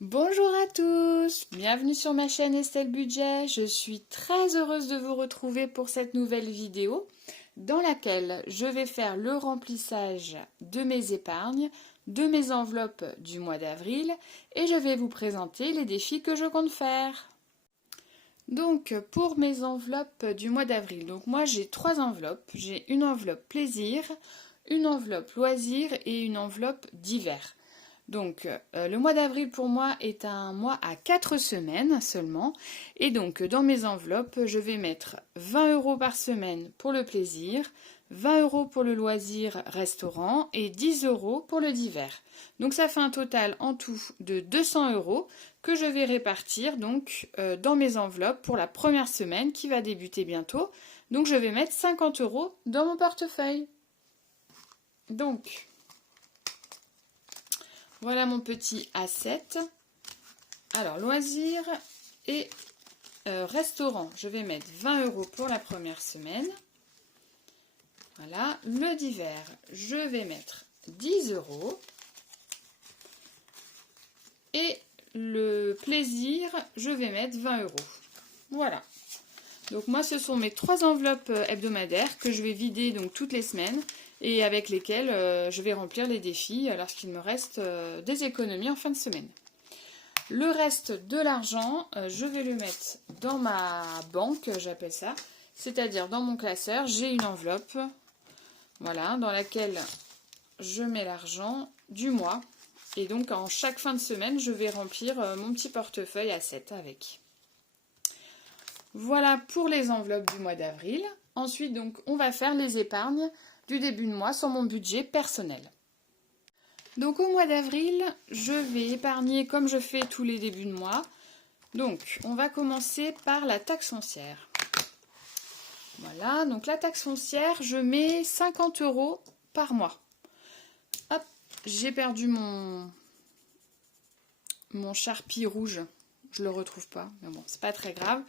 Bonjour à tous, bienvenue sur ma chaîne Estelle Budget. Je suis très heureuse de vous retrouver pour cette nouvelle vidéo dans laquelle je vais faire le remplissage de mes épargnes, de mes enveloppes du mois d'avril et je vais vous présenter les défis que je compte faire. Donc pour mes enveloppes du mois d'avril, donc moi j'ai 3 enveloppes. J'ai une enveloppe plaisir, une enveloppe loisir et une enveloppe d'hiver. Donc le mois d'avril pour moi est un mois à 4 semaines seulement. Et donc dans mes enveloppes, je vais mettre 20 € par semaine pour le plaisir, 20 € pour le loisir restaurant et 10 € pour le d'hiver. Donc ça fait un total en tout de 200 € que je vais répartir donc dans mes enveloppes pour la première semaine qui va débuter bientôt. Donc je vais mettre 50 € dans mon portefeuille. Donc voilà mon petit A7. Alors, loisirs et restaurant, je vais mettre 20 € pour la première semaine. Voilà. Le d'hiver, je vais mettre 10 €. Et le plaisir, je vais mettre 20 €. Voilà. Donc moi, ce sont mes 3 enveloppes hebdomadaires que je vais vider donc toutes les semaines et avec lesquelles je vais remplir les défis lorsqu'il me reste des économies en fin de semaine. Le reste de l'argent, je vais le mettre dans ma banque, j'appelle ça, c'est-à-dire dans mon classeur. J'ai une enveloppe, voilà, dans laquelle je mets l'argent du mois. Et donc en chaque fin de semaine, je vais remplir mon petit portefeuille A7 avec. Voilà pour les enveloppes du mois d'avril. Ensuite, donc, on va faire les épargnes du début de mois sur mon budget personnel. Donc, au mois d'avril, je vais épargner comme je fais tous les débuts de mois. Donc, on va commencer par la taxe foncière. Voilà, donc la taxe foncière, je mets 50 € par mois. Hop, j'ai perdu mon Sharpie rouge. Je le retrouve pas, mais bon, c'est pas très grave.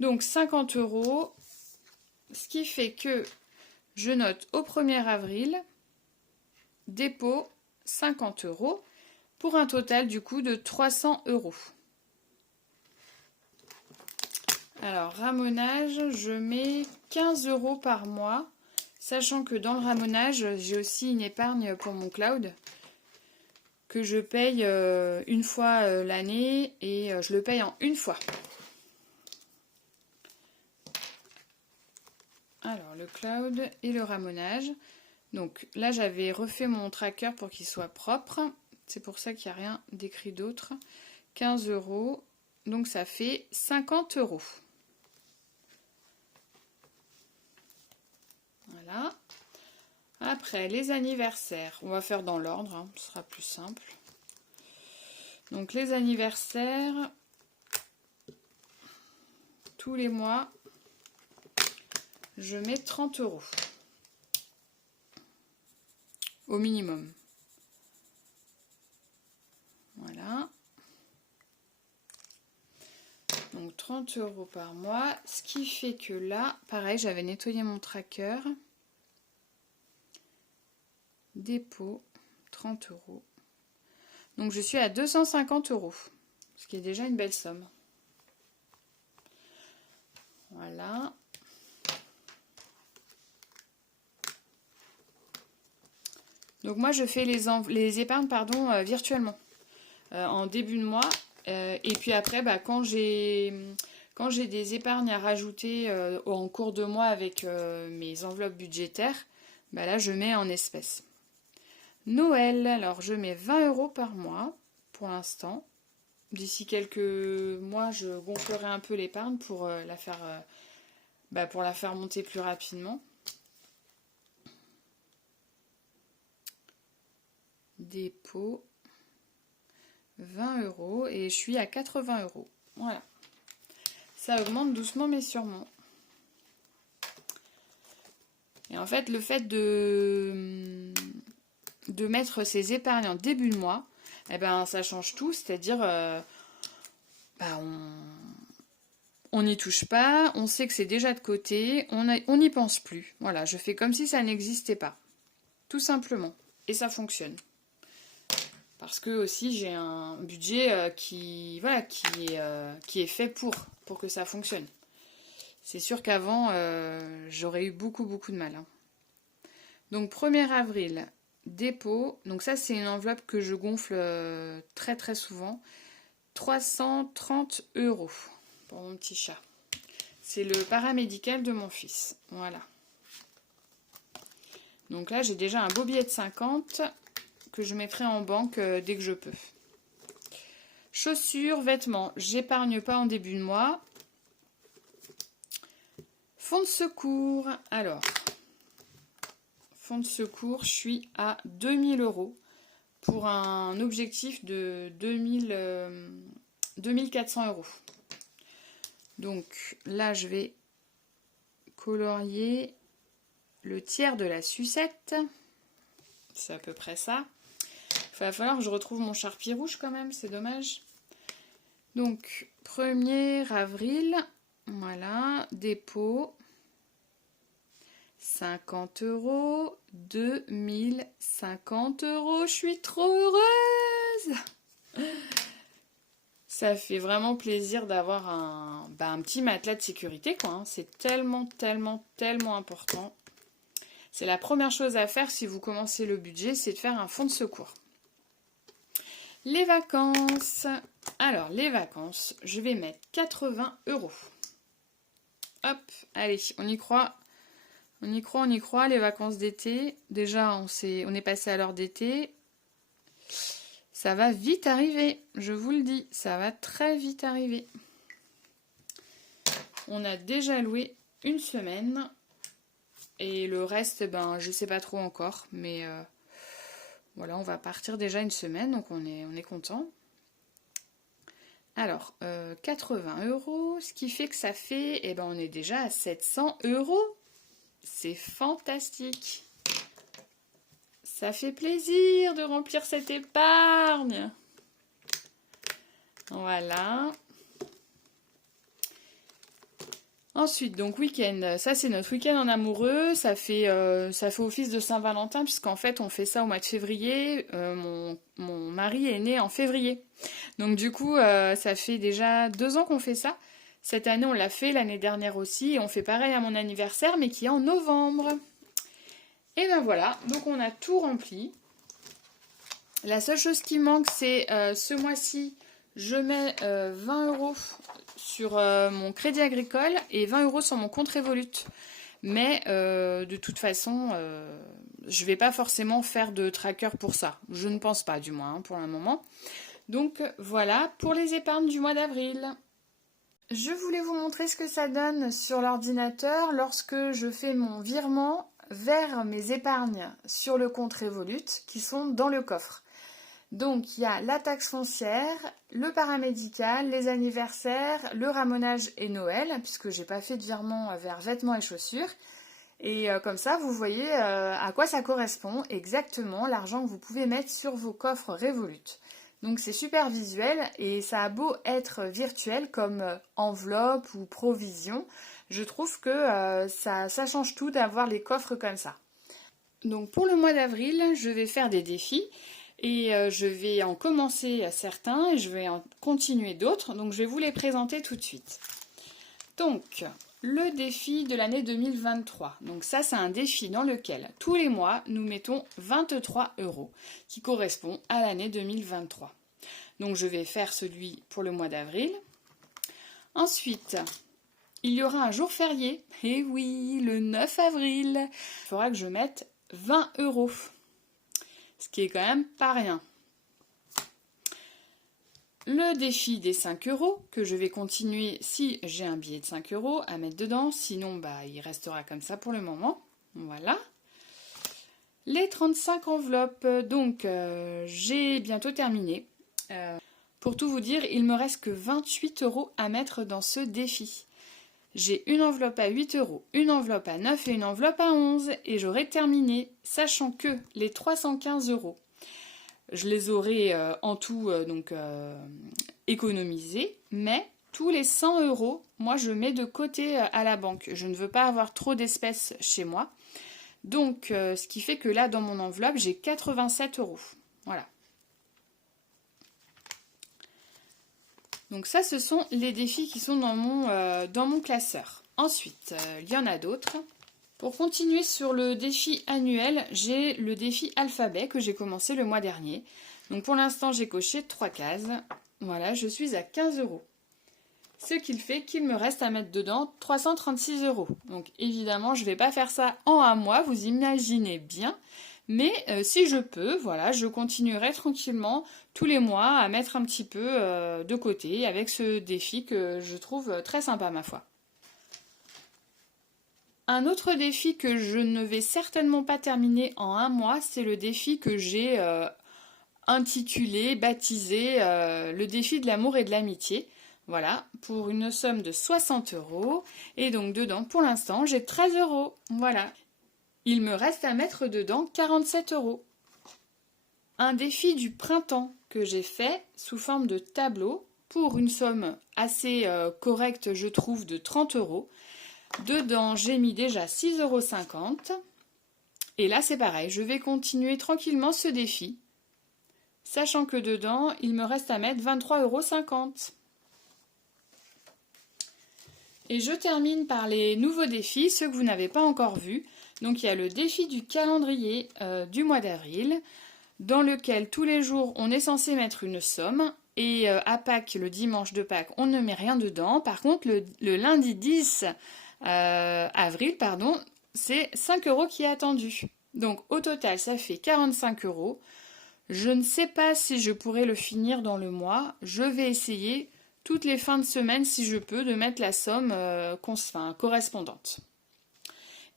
Donc 50 €, ce qui fait que je note au 1er avril, dépôt 50 € pour un total du coup de 300 €. Alors ramonage, je mets 15 € par mois, sachant que dans le ramonage, j'ai aussi une épargne pour mon cloud que je paye une fois l'année et je le paye en une fois. Alors le cloud et le ramonage. Donc là j'avais refait mon tracker pour qu'il soit propre. C'est pour ça qu'il n'y a rien d'écrit d'autre. 15 €. Donc ça fait 50 €. Voilà. Après, les anniversaires, on va faire dans l'ordre, hein, ce sera plus simple. Donc les anniversaires, tous les mois, je mets 30 € au minimum. Voilà. Donc 30 € par mois, ce qui fait que là, pareil, j'avais nettoyé mon tracker. Dépôt, 30 €. Donc je suis à 250 €, ce qui est déjà une belle somme. Voilà. Donc moi je fais les épargnes virtuellement en début de mois. Et puis après, quand j'ai des épargnes à rajouter en cours de mois avec mes enveloppes budgétaires, là je mets en espèces. Noël, alors je mets 20 € par mois pour l'instant. D'ici quelques mois, je gonflerai un peu l'épargne pour la faire monter plus rapidement. Dépôt, 20 € et je suis à 80 €. Voilà. Ça augmente doucement mais sûrement. Et en fait, le fait de mettre ses épargnes en début de mois, ça change tout, c'est-à-dire on n'y touche pas, on sait que c'est déjà de côté, on n'y pense plus. Voilà, je fais comme si ça n'existait pas, tout simplement, et ça fonctionne. Parce que aussi j'ai un budget qui est fait pour que ça fonctionne. C'est sûr qu'avant, j'aurais eu beaucoup de mal. Hein. Donc 1er avril, dépôt. Donc ça, c'est une enveloppe que je gonfle très souvent. 330 € pour mon petit chat. C'est le paramédical de mon fils. Voilà. Donc là, j'ai déjà un beau billet de 50 que je mettrai en banque dès que je peux. Chaussures, vêtements, j'épargne pas en début de mois. Fonds de secours. Alors, fonds de secours, je suis à 2000 € pour un objectif de 2400 €. Donc là, je vais colorier le tiers de la sucette. C'est à peu près ça. Il va falloir que je retrouve mon charpie rouge quand même, c'est dommage. Donc, 1er avril, voilà, dépôt, 50 €, 2050 €, je suis trop heureuse! Ça fait vraiment plaisir d'avoir un petit matelas de sécurité, quoi. Hein. C'est tellement important. C'est la première chose à faire si vous commencez le budget, c'est de faire un fonds de secours. Les vacances. Alors, les vacances, je vais mettre 80 €. Hop, allez, on y croit. On y croit, les vacances d'été. Déjà, on est passé à l'heure d'été. Ça va vite arriver, je vous le dis, ça va très vite arriver. On a déjà loué une semaine. Et le reste, je sais pas trop encore, mais voilà, on va partir déjà une semaine, donc on est content. Alors, 80 €, ce qui fait que ça fait, on est déjà à 700 €. C'est fantastique. Ça fait plaisir de remplir cette épargne. Voilà. Ensuite, donc week-end, ça c'est notre week-end en amoureux, ça fait office de Saint-Valentin puisqu'en fait on fait ça au mois de février, mon mari est né en février. Donc du coup, ça fait déjà 2 ans qu'on fait ça. Cette année on l'a fait, l'année dernière aussi, et on fait pareil à mon anniversaire mais qui est en novembre. Et ben voilà, donc on a tout rempli. La seule chose qui manque c'est ce mois-ci, je mets 20 € sur mon crédit agricole et 20 € sur mon compte Revolut. Mais de toute façon, je ne vais pas forcément faire de tracker pour ça. Je ne pense pas du moins pour le moment. Donc voilà pour les épargnes du mois d'avril. Je voulais vous montrer ce que ça donne sur l'ordinateur lorsque je fais mon virement vers mes épargnes sur le compte Revolut qui sont dans le coffre. Donc, il y a la taxe foncière, le paramédical, les anniversaires, le ramonage et Noël, puisque j'ai pas fait de virement vers vêtements et chaussures. Et comme ça, vous voyez à quoi ça correspond exactement l'argent que vous pouvez mettre sur vos coffres Revolut. Donc, c'est super visuel et ça a beau être virtuel comme enveloppe ou provision. Je trouve que ça change tout d'avoir les coffres comme ça. Donc, pour le mois d'avril, je vais faire des défis. Et je vais en commencer à certains et je vais en continuer d'autres. Donc je vais vous les présenter tout de suite. Donc, le défi de l'année 2023. Donc ça, c'est un défi dans lequel tous les mois, nous mettons 23 € qui correspond à l'année 2023. Donc je vais faire celui pour le mois d'avril. Ensuite, il y aura un jour férié. Et oui, le 9 avril. Il faudra que je mette 20 €. Ce qui est quand même pas rien. Le défi des 5 € que je vais continuer si j'ai un billet de 5 € à mettre dedans. Sinon, il restera comme ça pour le moment. Voilà. Les 35 enveloppes. Donc, j'ai bientôt terminé. Pour tout vous dire, il me reste que 28 € à mettre dans ce défi. J'ai une enveloppe à 8 €, une enveloppe à 9 et une enveloppe à 11 et j'aurai terminé, sachant que les 315 €, je les aurai en tout économisés, mais tous les 100 €, moi je mets de côté à la banque. Je ne veux pas avoir trop d'espèces chez moi. Donc, ce qui fait que là, dans mon enveloppe, j'ai 87 €. Voilà. Donc ça, ce sont les défis qui sont dans mon classeur. Ensuite, il y en a d'autres. Pour continuer sur le défi annuel, j'ai le défi alphabet que j'ai commencé le mois dernier. Donc pour l'instant, j'ai coché 3 cases. Voilà, je suis à 15 €. Ce qui fait qu'il me reste à mettre dedans 336 €. Donc évidemment, je ne vais pas faire ça en un mois, vous imaginez bien. Mais si je peux, voilà, je continuerai tranquillement tous les mois à mettre un petit peu de côté avec ce défi que je trouve très sympa ma foi. Un autre défi que je ne vais certainement pas terminer en un mois, c'est le défi que j'ai intitulé, baptisé le défi de l'amour et de l'amitié. Voilà, pour une somme de 60 €. Et donc dedans, pour l'instant, j'ai 13 €. Voilà. Il me reste à mettre dedans 47 €. Un défi du printemps que j'ai fait sous forme de tableau pour une somme assez correcte, je trouve, de 30 €. Dedans, j'ai mis déjà 6,50 €. Et là, c'est pareil, je vais continuer tranquillement ce défi, sachant que dedans, il me reste à mettre 23,50 €. Et je termine par les nouveaux défis, ceux que vous n'avez pas encore vus. Donc il y a le défi du calendrier du mois d'avril, dans lequel tous les jours on est censé mettre une somme. Et à Pâques, le dimanche de Pâques, on ne met rien dedans. Par contre, le lundi 10 avril, c'est 5 € qui est attendu. Donc au total, ça fait 45 €. Je ne sais pas si je pourrai le finir dans le mois. Je vais essayer toutes les fins de semaine, si je peux, de mettre la somme correspondante.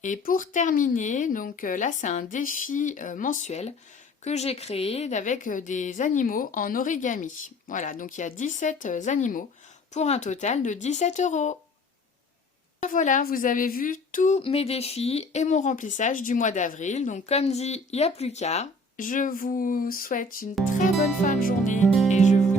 Et pour terminer, donc là c'est un défi mensuel que j'ai créé avec des animaux en origami. Voilà, donc il y a 17 animaux pour un total de 17 €. Voilà, vous avez vu tous mes défis et mon remplissage du mois d'avril. Donc comme dit, il n'y a plus qu'à. Je vous souhaite une très bonne fin de journée et je vous